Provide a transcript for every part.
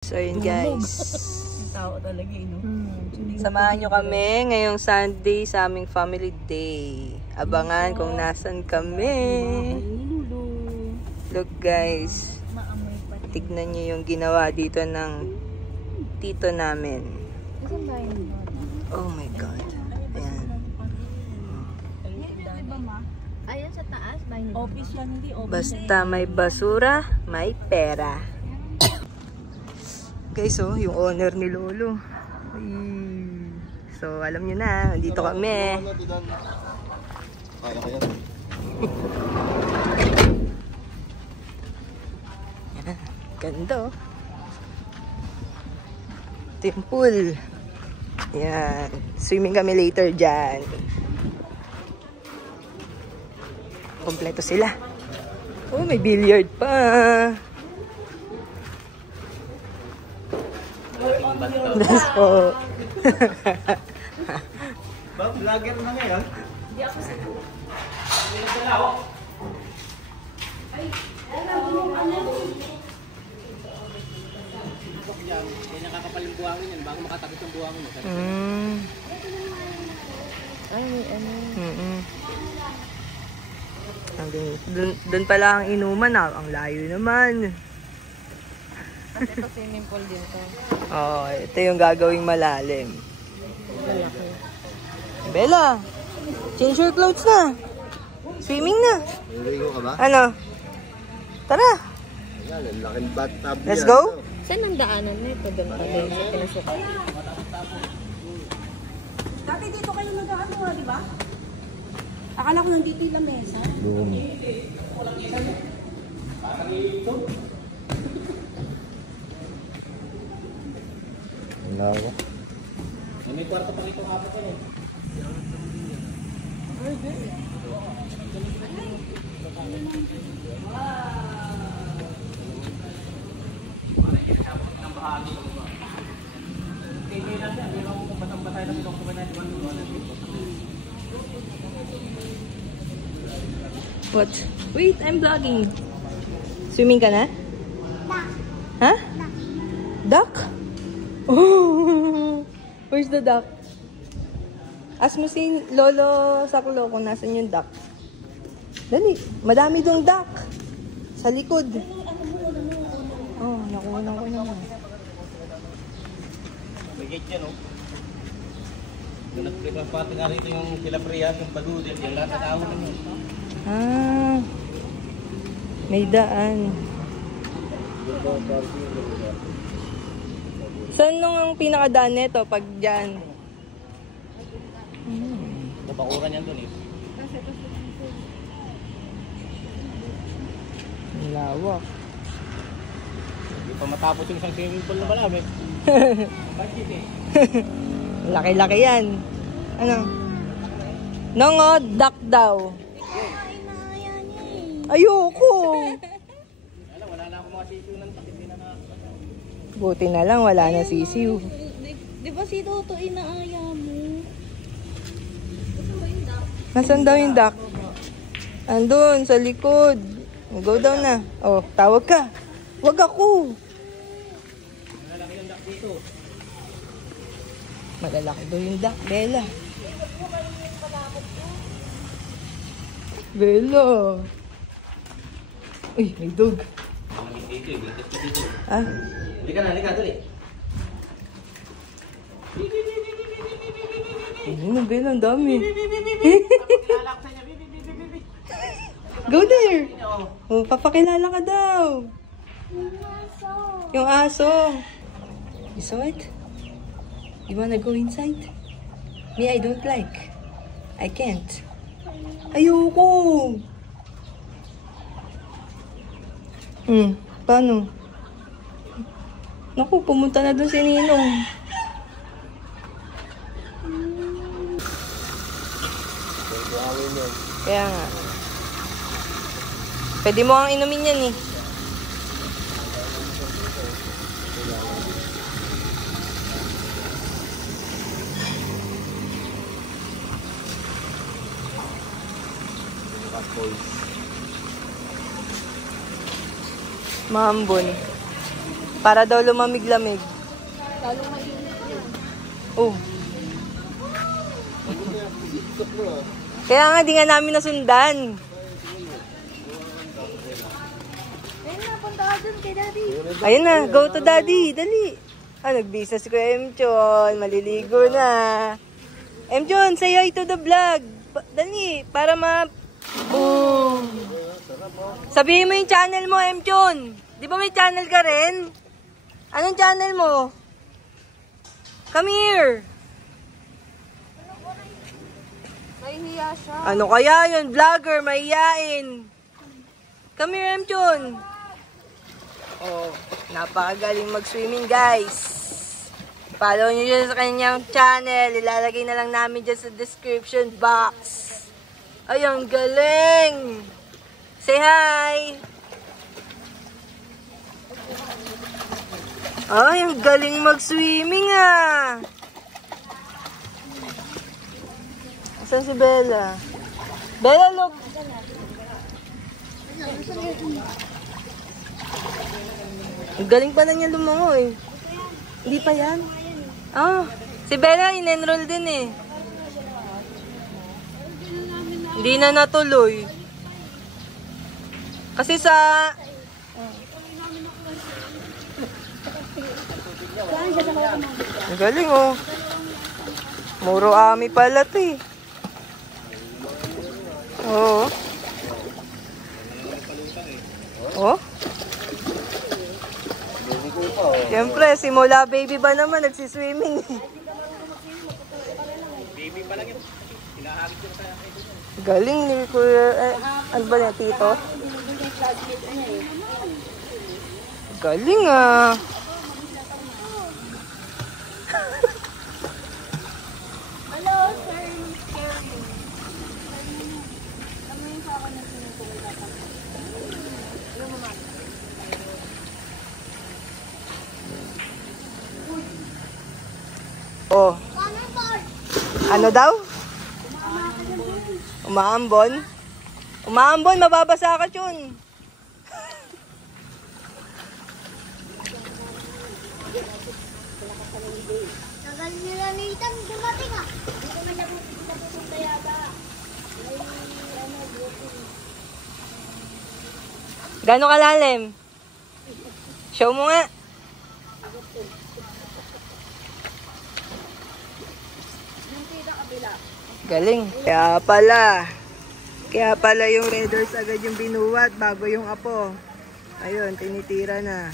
So yun guys. Tao talaga no? Samahan nyo kami ngayong Sunday sa aming family day. Abangan kung nasan kami. Look guys. Tignan nyo yung ginawa dito ng tito namin. Oh my God. Ayan. Ayan sa taas. Office yan, hindi office. Basta may basura, may pera. Guys, oh, yung owner ni Lolo. So, alam nyo na, nandito kami. Yan, ganda, oh. Ito yung pool. Yan, swimming kami later dyan. Kompleto sila. Oh, may billiard pa. That's po. Ba, vlogger na ngayon? Hindi ako sa ito. Kaya nakakapal yung buhangin yan, bago makatapos yung buhangin yan. Ay, ano. Doon pala ang inuman, ang layo naman. Ito swimming pool din to. Oh, ito yung gagawing malalim. Bella, change your clothes na. Swimming na. Naligo ka ba? Ano? Tara. Ayan, laking bathtub yan. Let's go. Saan ang daanan na ito? Doon pa din sa pinasukan. Dati dito kayo nag-ano, di ba? Akala ko nandito yung lamesa. Boom. Lawa. May kwarto pa rito kapag ko eh. What? Wait, I'm vlogging. Swimming ka na? Duck. Ha? Duck? Oh, where's the duck? Ask mo si Lolo Saklo kung nasan yung duck. Dali, madami dong duck. Sa likod. Oh, nakuha ko naman. May gate yan, oh. Doon nag-prepare pati nga rito yung sila Priya, yung padudit, yung lahat na tao naman. Ah, may daan. Saan nung ang pinakadaan nito pag dyan? Nabakuran yan doon eh. Ang lawak. Hindi pa matapos yung isang swimming pool na malami. Budget eh. Laki-laki yan. Ano? Nongo, duck daw. Ayoko. Wala na akong mga sisiw ng takit. Buti na lang, wala na sisiw. Di ba si Toto inaaya mo? Nasaan daw yung duck? Andun, sa likod. Go down na. Oh, tawag ka. Wag ako. Malalaki yung duck dito. Malalaki daw yung duck, Bella. Bella. Uy, may dog. Dito eh, dito. Ah, Hindi ka na, hindi ka, tuloy. ano Bella, ang dami. Go there. Oh, papakilala ka daw. Yung aso. You saw it? You wanna go inside? Me, I don't like. I can't. Ayoko. Paano? Naku, pumunta na doon si Ninong. Kaya nga. Pwede mo ang inumin yan eh. Mahambon. Para daw lumamig-lamig. Oh. Kaya nga, di nga namin nasundan. Ayun na, punta ka dun kay Daddy. Ayun na, go to Daddy. Dali. Nag-business ko Emchon. Maliligo na. Emchon, say hi to the vlog. Dali, para Boom. Sabihin mo yung channel mo, Emchon. Di ba may channel ka rin? Anong channel mo? Come here. Nahihiya siya. Ano kaya yun? Vlogger, mahiyain. Come here, Emchon. Oh, napakagaling mag-swimming, guys. Follow nyo dyan sa kanyang channel. Ilalagay na lang namin dyan sa description box. Ay, ang galing! Say hi! Ay, ang galing mag-swimming ah! Asan si Bella? Bella, look! Ang galing pa na niya lumangoy. Hindi pa yan? Ah, si Bella in-enroll din eh. Hindi na natuloy. Kasi sa... Ang galing oh. Muro ami pala ito eh. Oo. Oh. Siyempre, simula baby ba naman nagsiswimming eh. Baby pa lang yun. Hinahagit yun kaya. Galing ni Kuya, ano ba niya, Tito? Galing ah. Hello, sir. Oh. Ano daw? Umaambon? Umaambon, mababasa ka, Chun. Tagal nila ni Ethan, dumating ah. Hindi ko na pupunta yata. Gano'ng kalalim? Show mo nga. Galing. Kaya pala yung Red Horse agad yung binuwat bago yung apo. Ayun, tinitira na.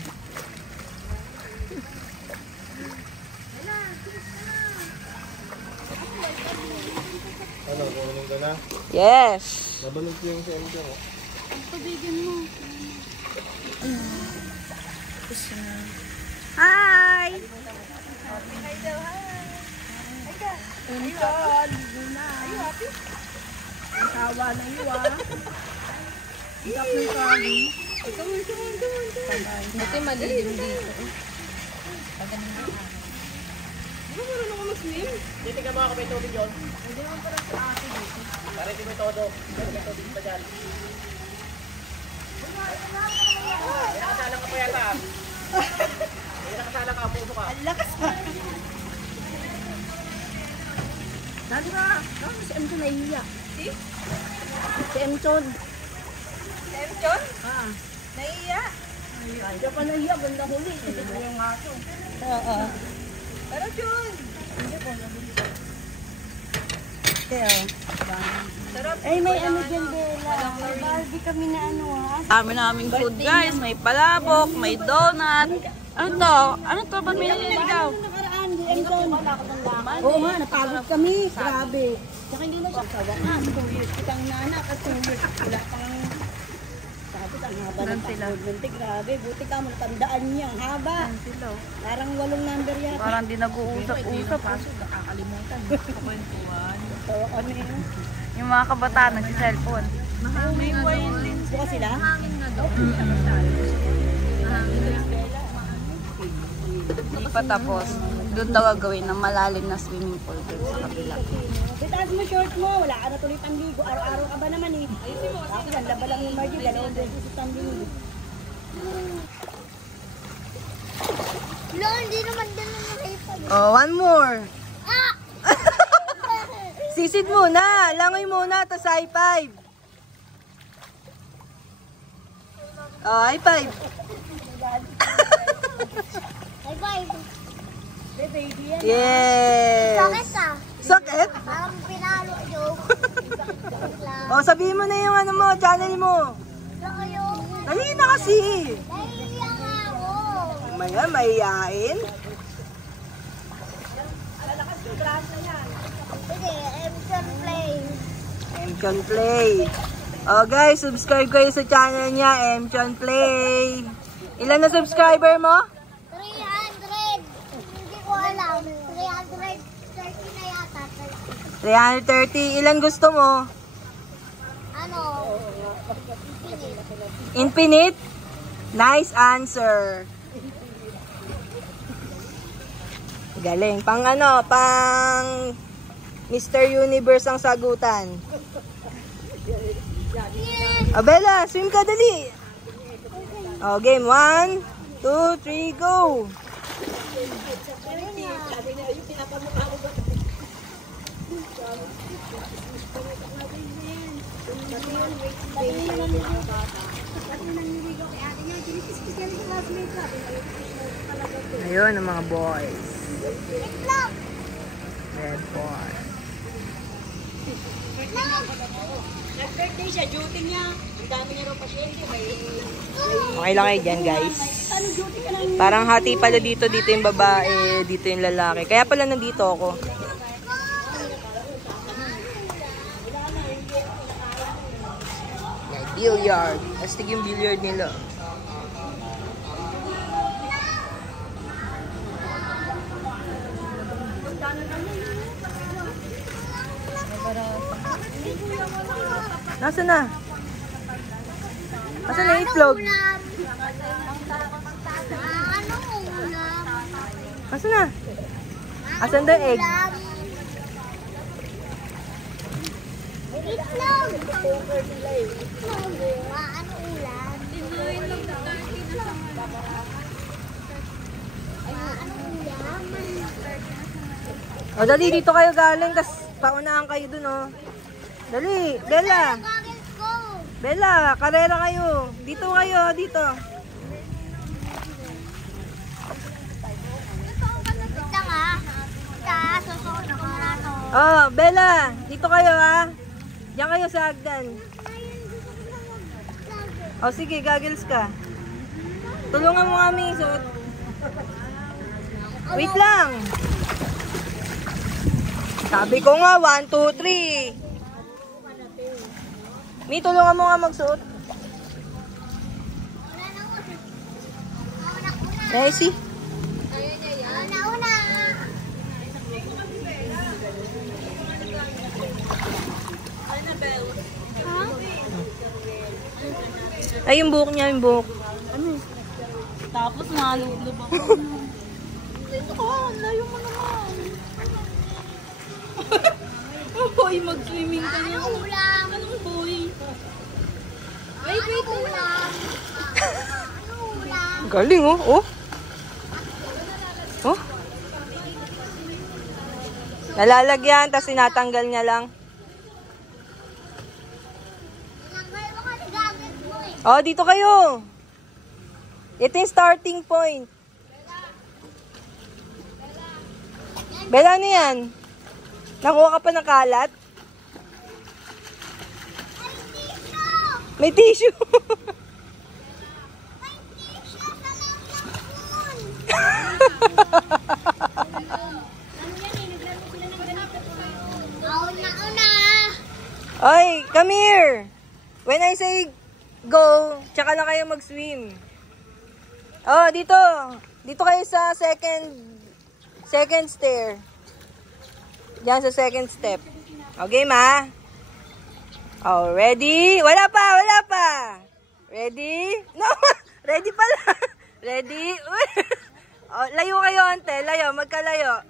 Ano, kunin ka na? Yes. Nabalog ko yung sa MJ mo. Hi! Asawa na iyo ah. Itak ng kami. Buti madilim dito. Di ba marunong ako mag-swim? Dito ka mga kapay tubig yun. Hindi naman parang sa akin dito. Para hindi may todo. Hindi may tubig pa dyan. May nakasala ka pa yata ah. May nakasala ka, puso ka. Ang lakas pa. Dali ka. Kami si Emchon nahihiya. Si Emchon. Si Emchon? Ah. Naiiya. Hindi pa nahihiya. Banda huli. Hindi ko yung aso. Oo. Pero Chun. Ay, may ano dyan, Bella. May Barbie kami na ano ha. Dami naming food guys, may palabok, may donut. Ano to? Ano to? Ba't may nalilig daw? Ano nakaraan, si Emchon? Oo nga, napagod kami. Grabe. Saka hindi na siya kawangan. 2 years kitang nanak at 2 years. Wala pang... Sabi, ang haba ng pagod. Grabe, buti ka mo natandaan niya. Ang haba. Parang 8 number yata. Parang di nag-uusap-usap. Nakakalimutan. Tawa kami. Yung mga kabataan nagsi-cellphone. May violin. Buka sila? Hindi pa tapos. Doon daw gagawin ng malalim na swimming pool doon sa kabila. Itaas mo short mo. Wala ka na tuloy panligo. Araw-araw ka ba naman eh? Ako, ganda ba lang yung Margie? 2 beses sa panligo. Wala, hindi naman din na nakipag. Oh, one more. Ah! Sisid muna. Langoy muna, tas high five. Oh, high five. High five. Yes. Sakit ah. Sakit? Parang pinalo joke. Oh, sabihin mo na yung ano mo, channel mo. Kayo. Dali na kasi. Nahihiya nga ako. Maya, mahihain. Sige, M10 play. Mchan Play. Oh guys, subscribe kayo sa channel niya, Mchan Play. Ilan na subscriber mo? 300. Hindi ko alam. 330 na yata. 330. Ilan gusto mo? Ano? Infinite? Nice answer. Galing. Pang ano, pang Mr. Universe ang sagutan. Oh, Bella, swim ka dali. Oh, game 1, 2, 3, go. Ayun ang mga boys. Red boy. Nag-birthday siya, duty niya. Ang dami niya raw pasyente. Okay lang kayo dyan, guys. Parang hati pala dito yung babae, dito yung lalaki. Kaya pala nandito ako. May billiard. Astig yung billiard nila. Nasaan na? Nasaan na yung itlog? Anong ulam? Nasaan na? Asan na egg? Itlog! Itlog! Anong ulam? O dali, dito kayo galing. Kas paunahan kayo dun, oh. Dali, Bella. Goggles ko! Bella, karera kayo. Dito kayo, dito. Basta nga. Basta, susunod ako na to. Oh, Bella, dito kayo, ha. Diyan kayo sa hagdan. O sige, goggles ka. Tulungan mo kami, suot. Wait lang. Sabi ko nga, 1, 2, 3. Mi, tulungan mo nga magsuot. Messi. Una. Ay, yung buhok niya, yung buhok. Tapos malulub ako. Dito ka, layo mo naman. Boy, mag-swimming ka niya. Anong ulam? Anong boy? Anong ulam? Anong ulam? Galing, oh. Oh. Oh. Nalalagyan, tapos tinatanggal niya lang. Tinanggal mo kasi goggles mo eh. Oh, dito kayo. Ito yung starting point. Bella, ano yan? Nakuha ka pa ng kalat? May tissue. May tissue sa loob ng spoon. Una. Oy, come here. When I say go, tsaka na kayo mag-swim. Oh, dito. Dito kayo sa second stair. Diyan sa second step. Okay, ma? Oh, ready? Wala pa. Ready? No, ready pala. Ready? Oh, layo kayo, ante. Layo, magkalayo.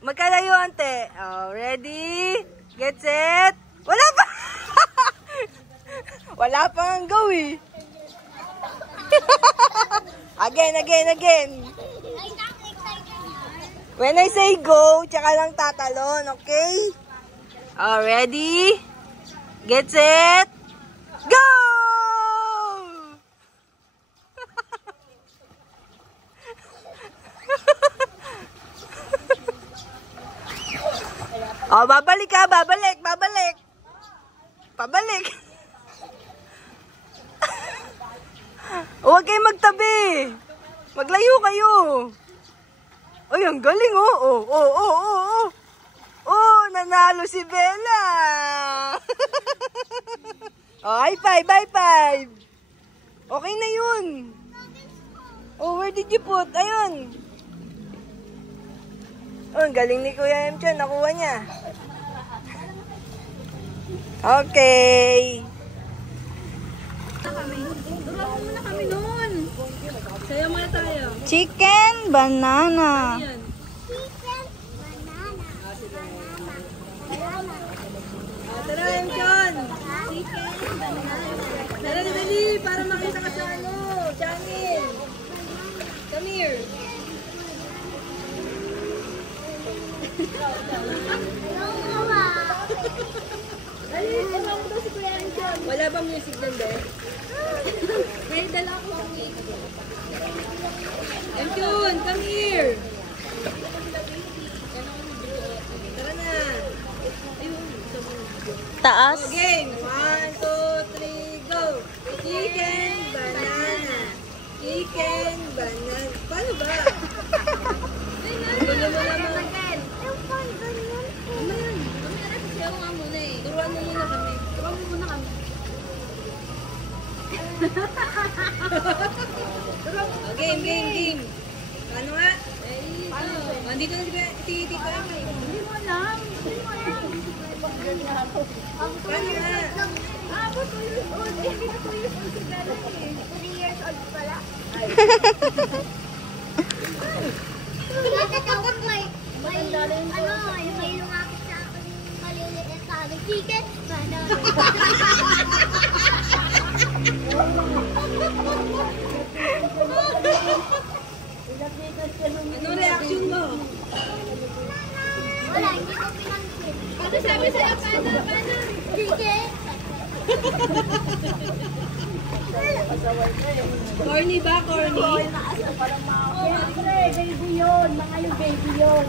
Magkalayo, ante. Oh, ready? Get set. Wala pa. Wala pa ang go, eh. Again. Ay, When I say go, tsaka lang tatalon, okay? Ready? Get set! Go! Babalik ka, babalik. Pabalik. Huwag kayo magtabi. Maglayo kayo. Ay, ang galing, oh. Oh, nanalo si Bella. High five. Okay na yun. Oh, where did you put? Ayun. Oh, ang galing ni Kuya Emchan. Nakuha niya. Okay. Durahan muna kami noon. Sayo muna tayo. Chicken banana. Chicken, banana. Tara, Emchan. Dali, para makita ka sa channel. Come here. Wala bang music doon, Be? May dala ko ang Emchan, come here. Tara na. taas. Game. 1, 2, 3, go. Chicken, banana. Chicken, banana. Paano ba? Gulo mo naman. Turuan mo muna kami. Game. Paano nga? Andito na si Tito Emma. Hindi mo alam. Paano nga? 2 years old. Hindi na 2 years old si Bella eh. 3 years old pala. Natatakot may lumapit sa akin maliliit at sabi, chicken, banana. Anong reaction mo? Wala, hindi ko pinansin. Ano sabi sa'yo? Paano? Chicken? Corny ba? Corny? Baby yun. Mga yung baby yun.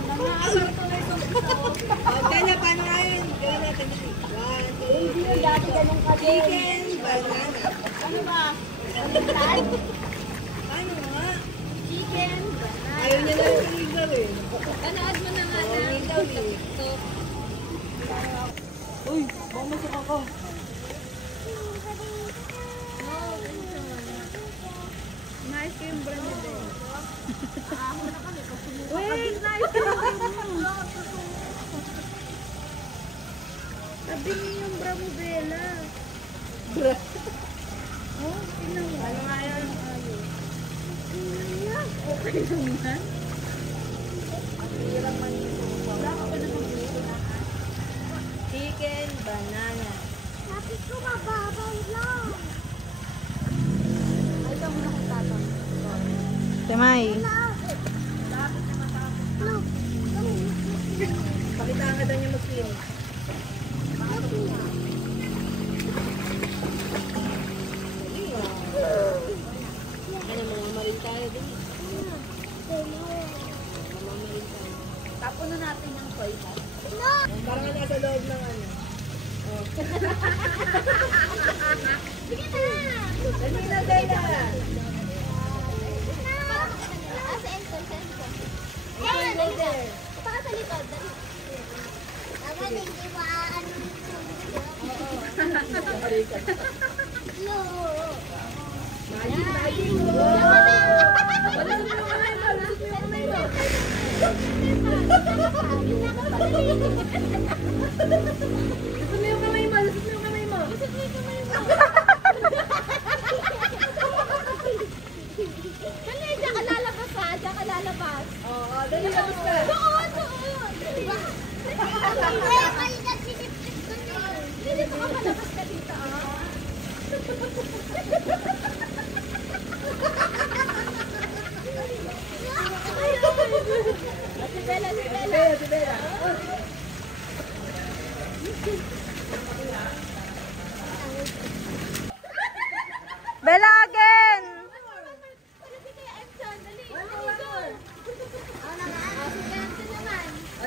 Bella, paano nga yun? Gawin natin. 1, 2, 3. Dati ganun ka din. Chicken, banana. Ano ba? Paano nga? Chicken. Ayaw niya lang sumigaw eh. Panood mo na nga na. Sumigaw eh. Uy, baka masok ako. Nice yung brand ni Ben. Wait, nice. Sabi niyo yung bra mo, Bella. Oh, tingnan mo. Ano nga yan? Okay naman. Chicken, banana. Lapit ko mababaw lang. Temay. Pakitaan ka daw niya mag-film. Ano, mamamalin tayo din. Tapon na natin yung toy ha. Parang nasa loob ng ano. Sige na! Dali na, Bella. Sa entrance. Ayan, dali na. Baka sa likod. Dapat hindi ba ano no. Gusto mo yung kamay mo? Dali, diyan ka lalabas ha. Diyan ka lalabas. Oo, dali labas ka. Doon. Kaya maligat sinipit ko na yun. Hindi pa makalabas ka dito ah. Kasi Bella, si Bella. Si Bella. Bella again!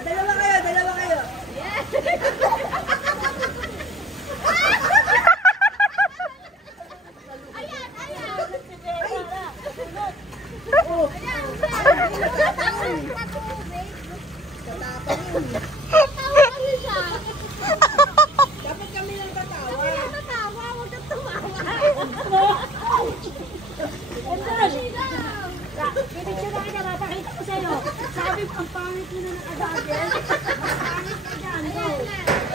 Dalawa kayo, dalawa kayo. Ayan, ayan. Tawa kasi siya. Dapat kami lang tatawa. Huwag kang tatawa, huwag kang tumawa. Picture na kita, mapakita ko sa'yo. Sabi ko, ang pangit mo na nakadagel. Ang pangit ka dyan. Go.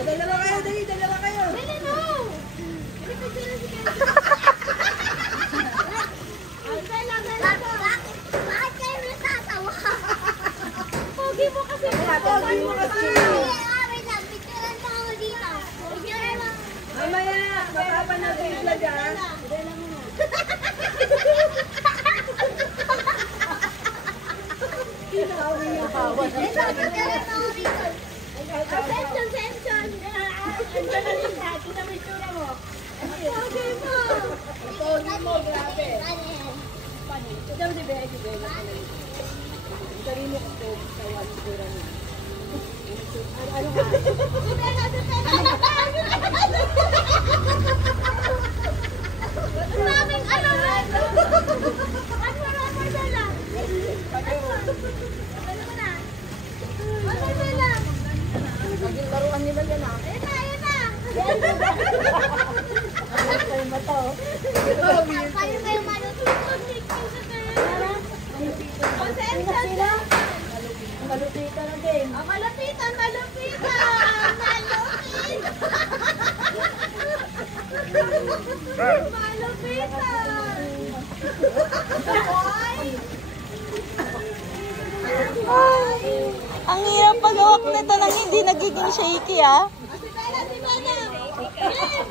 Dalawa kayo, dali, dalawa kayo. Bella, no! Ito sila si Bella. Bella, Bella, no. Bakit kayo natatawa? Pogi mo kasi. Pogi mo kasi. Wait lang, picturean mo ako dito. Picturean mo. Mamaya, mapapanood ko sila dyan. Bella mo na. Picturean mo ako dito. Attention, attention. Kita mo itsura mo. Pogi mo. Pogi mo, grabe. Ano yan? Ito si Bella, si Bella. Sabi mo kung pogi sa one itsura niya. Ano ka? Si Bella, si Bella. Ang daming ano ba? Ano mo, Bella? Ano mo na? Ano, Bella? Naging laruan nila yan ah. Ayun na, ayun na. Ano kayo mata oh. Kayo kayo malututun. Attention. Malupita na din. Malupitan, malupitan. Malupitan. Ang hirap pag-hawak nito nang hindi nagiging shaky ah. Si Bella, si Bella.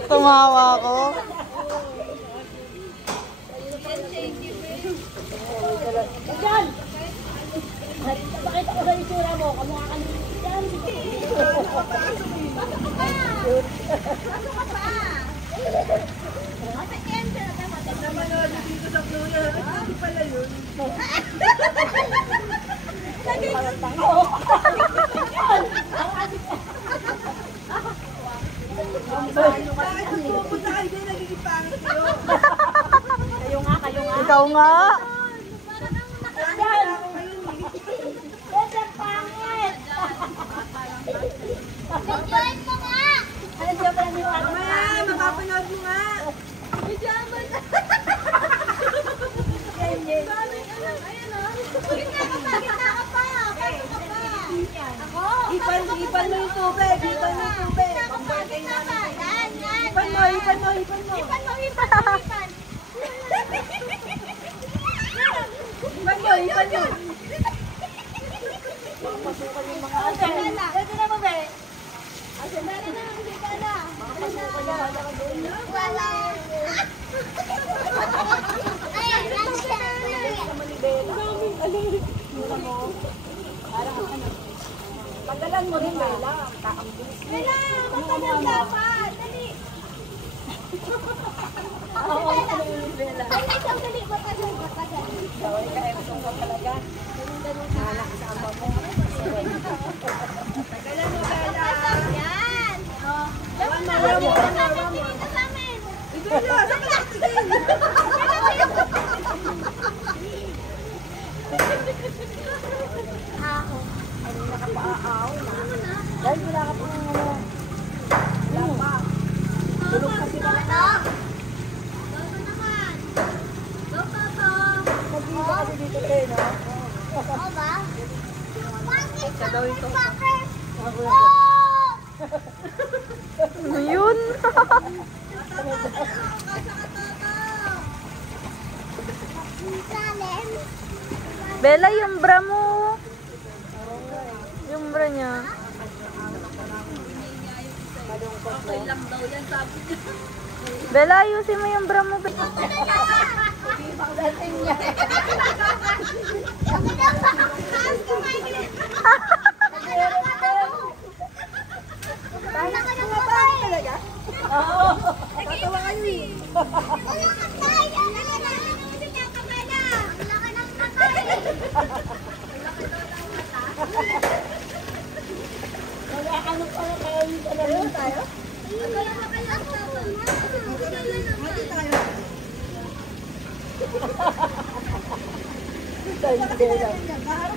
Tumawa ako. Diyan! Pakita ko sa itsura mo. Kamukha ka nito. Diyan! Pasok ka pa. Masakyan siya. Namanood dito sa Flora. Hindi pala yun. Bakit pupunta kayo din? Nagiging pangit kayo. Kayo nga, kayo nga. Ikaw nga. Diyan! Ito ang pangit! Videoin mo nga. Ano siya pala ni Pano? Mamaya, mapapanood mo nga. Videoin mo na. Ganyan. Ayun o. Gitna ka pa, gitna ka pa. Pasok ka pa. Ako? Ipan mo yung tubig. Ipan mo yung tubig. Gitna ka pa, gitna ka. Yan, yan. Ipan mo. Ipan mo, ipan mo, ipan. Ipan mo. Mapasukan yung mga ate. Ito na mo, be. Asan na rin ang kita na? Mapasukan yung mga ate. Wala. Ayan, yan siya. Pagalan mo rin, Bella. Kakabilis mo. Wala, matagal dapat. Dali. Ay, ikaw dali. Matagal, matagal. Saway ka, Emson ka talaga. Anak sa ama mo. Pagalan mo, Bella. Yan. One more, Dapat one more, one more, natin one more. dito sa amin. Ito na, saan ka natin? Ako. Ano nakapaaw na? Dahil wala ka pang ano. Wala pa. Tulog kasi ka na. Go naman. Go, Papa. Mag-iba kasi dito tayo, no? Oo ba? Bakit Siya daw ito. Bakit? Ako Oh! Ano yun? Salim. Bella, yung bra mo. Yung bra niya. Bella, ayusin mo yung bra mo. pagdating niya. Bakit ang bakas? Kumain.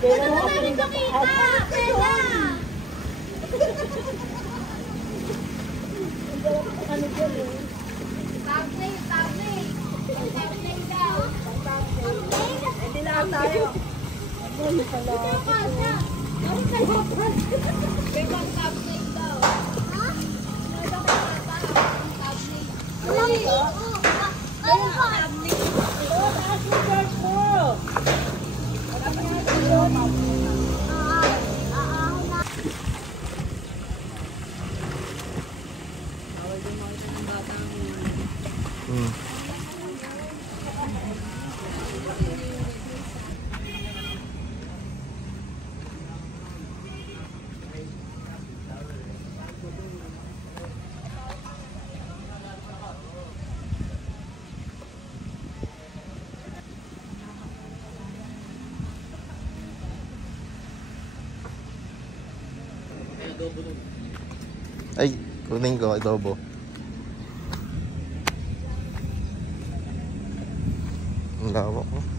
Hindi ko kita! Pwede! Tablay daw. Hindi na tayo. Ano pala? Ay, kunin ko, adobo. Ang lawak mo.